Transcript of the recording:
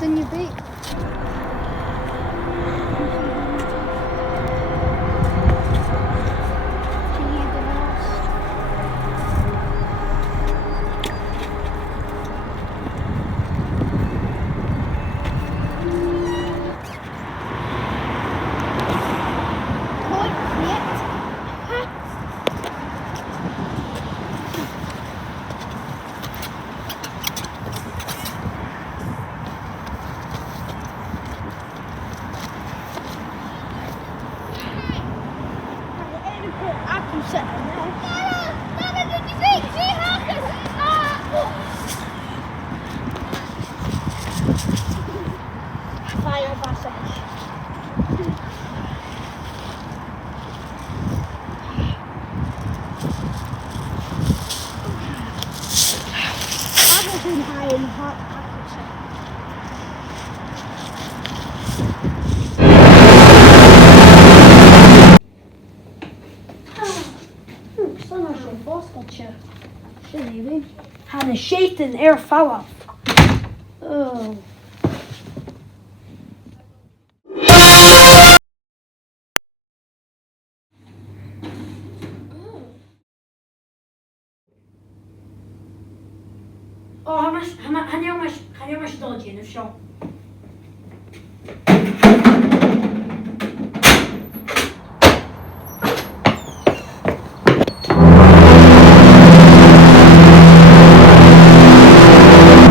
done your beat. Can you hear the rest? Oj, нет. Aku sana. Fire passage. I was in high in hot aqua. Sådana som basketköp. Känner vi. Han är skiten air fall off. Oh. هنيومش ضاجين في شو